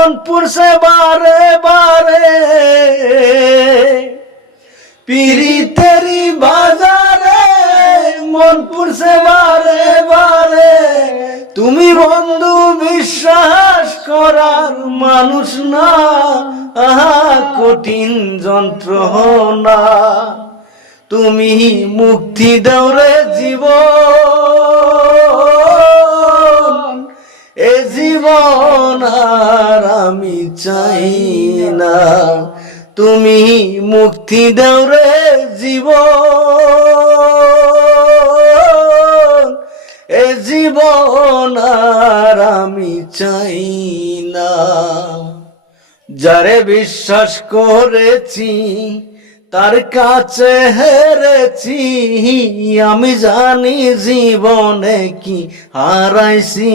মন পুরছে বারে বারে। পিরিতেরি বাজারে মন পুরছে বারে বারে। তুমি বন্ধু বিশ্বাস করার মানুষ না, আহা, কঠিন যন্ত্রণা। তুমি মুক্তি দাও রে জীবন, এ জীবন চাই না তুমি মুক্তি দাও রে জীবন। এ জীবন আর আমি চাই না যারে বিশ্বাস করেছি, তার কাছে হেরেছি, আমি জানি জীবনে কি হারাইছি।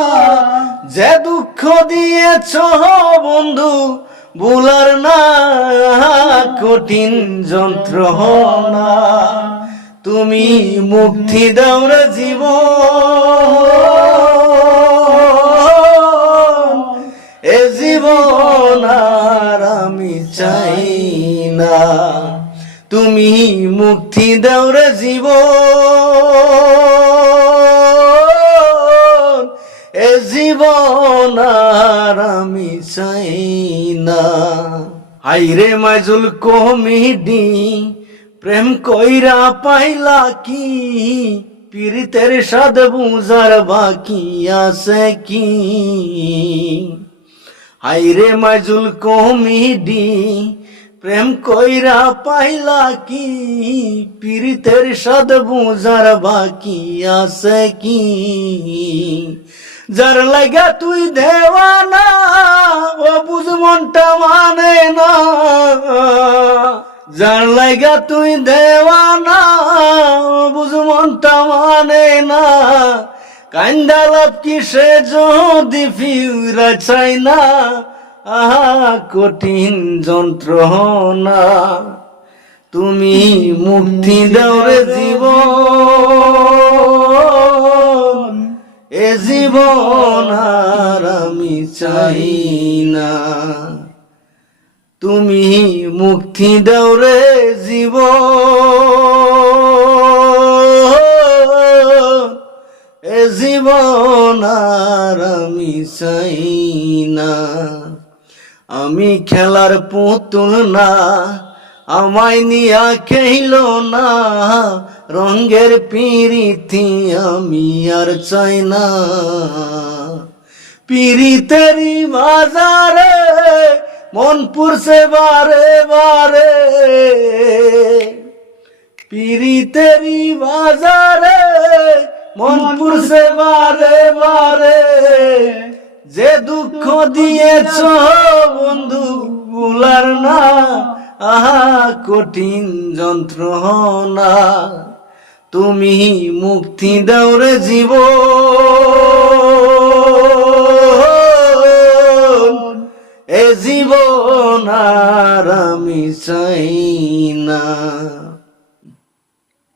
যে দুঃখ দিয়েছ বন্ধু, বুলার না কঠিন যন্ত্রণা। তুমি মুক্তি দাও রে জীবন। এ জীবন আর আমি চাই না। তুমি মুক্তি দাও রে জীবন। আর আমি হাইরে মাইজুল কমিডি, প্রেম কইরা পাইলা কি? পীড়িতের সাদ বুঝার বাকি আছে কি? হাইরে মাজুল কমিডি, প্রেম কইরা পাইলা কি? পীড়িতের সাদ বুঝার বাকি আছে কি? যার লাগা তুই দেওয়ানা, ও বুঝ মনটা মানে না যার লাগা তুই দেওয়ানা বুঝ মনটা মানে না কান্দালাপ কিসে যদি ফিউরা চাই না আহা, কঠিন যন্ত্রণা তুমি মুক্তি দাও রে জীবন। এ জীবন আর আমি চাই না। তুমি মুক্তি দাও রে জীবন। এ জীবন আর আমি চাই না। আমি খেলার পুতুল না, আমায় নিয়া খেইল না। রঙ্গের পিরিতি আমি আর চাই না। পিরিতেরি বাজারে মন পুরছে বারে বারে। পিরিতেরি বাজারে মন পুরছে বারে বারে। যে দুঃখ দিয়েছ বন্ধু বুলার না আহা কঠিন যন্ত্রণা। তুমি মুক্তি দাও রে জীবন। এ জীবন আর আমি চাই না।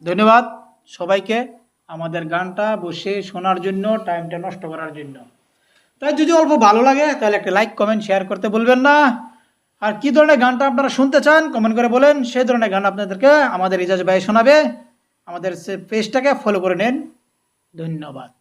ধন্যবাদ সবাইকে আমাদের গানটা বসে শোনার জন্য, টাইমটা নষ্ট করার জন্য। তাই যদি অল্প ভালো লাগে, তাহলে একটা লাইক, কমেন্ট, শেয়ার করতে বলবেন না। আর কি ধরনের গানটা আপনারা শুনতে চান, কমেন্ট করে বলেন। সেই ধরনের গান আপনাদেরকে আমাদের রিজাজ ভাই শোনাবে। আমাদের পেজটাকে ফলো করে নেন। ধন্যবাদ।